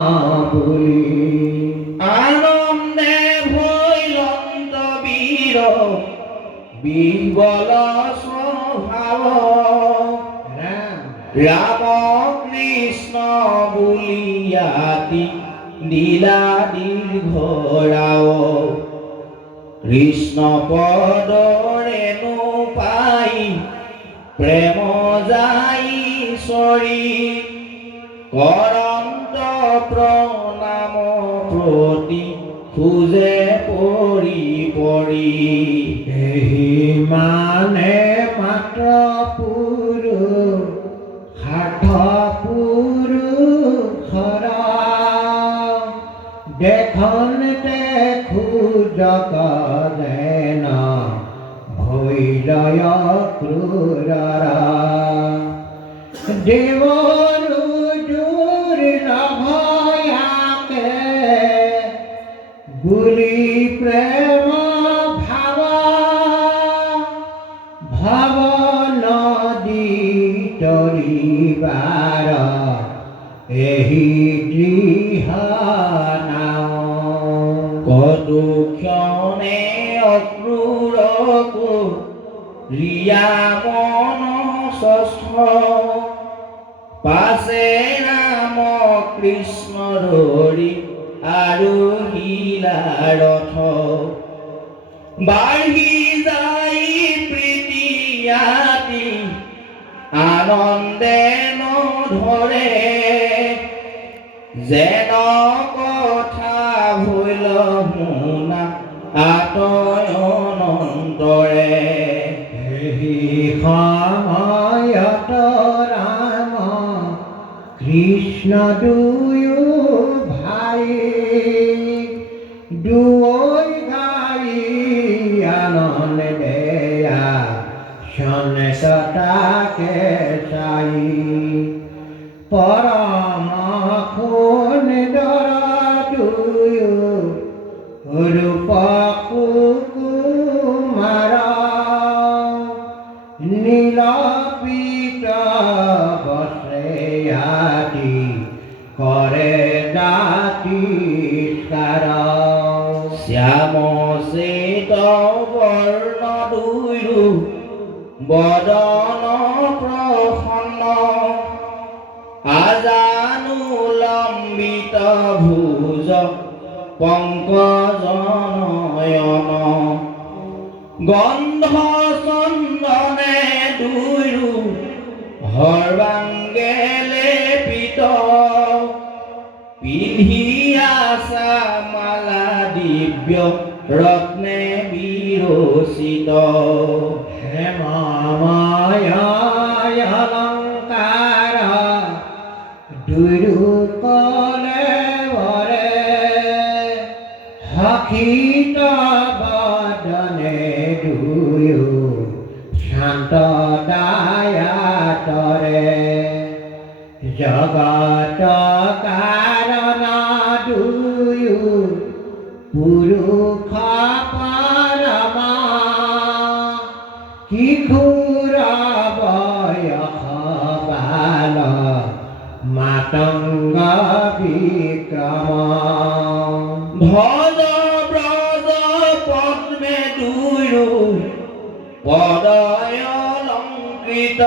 বলি আনন্দে ভৈলন্ত বীর বিবল স্বভাব রাম কৃষ্ণ বুলিয়াতি দিলা দীর্ঘরাও কৃষ্ণ পদ রেণু পাই প্রেম যাই সরি করন্ত প্ৰণাম প্ৰতি খোজে পৰি পৰি এহি মানে মাত্ৰ হাত পুৰুষৰ দেখনতে খোজক যেন ভৈলয় ক্ৰূৰৰ দেৱৰু ভয়াকে বুলি প্ৰেম ভাৱ ভৱ নদী তৰিবাৰ এহি দৃঢ় নাও কতো ক্ষণে অক্ৰূৰকো ৰিয়া মন ষষ্ঠ পাছে ৰাম কৃষ্ণ ধৰি আৰোহিলা ৰথ বাঢ়ি যাই প্ৰীতিয়াতি আনন্দে নধৰে যেন কথা ভৈল মোনা আতয়নন্তৰে সেই সময়ত কৃষ্ণ দুয়ো ভাই দুই গাই আনন্দেয়া সন্নেশতাকে চাই পরম সুন্দর দুয়ো রূপ কুমার নীলপিত বসেয়াতি করে দাতিস্কার শ্যাম শ্বেত বৰ্ণ দুয়ো বদন প্ৰসন্ন আজানুলম্বিত ভুজ পংকজ নয়ন গন্ধ চন্দনে দুয়ো সৰ্বাংগে লেপিত পিন্ধি আছা মালা দিব্য ৰত্নে বিৰচিত হেমময় অলংকাৰ দুয়োকলে বৰে হখিত বদনে দুয়ো শান্ত দায়াতৰে জগত কাৰণ দুয়ো পুৰুষ পৰমা কিশোৰ বয়স বাল মাতংগ বিক্ৰম ভজ ব্ৰজ পদ্মে দুয়ো পদয় অলংকৃত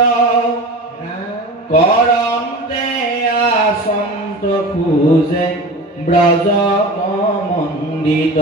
কৰন্তে আসন্ত খোজে ব্ৰজ মণ্ডিত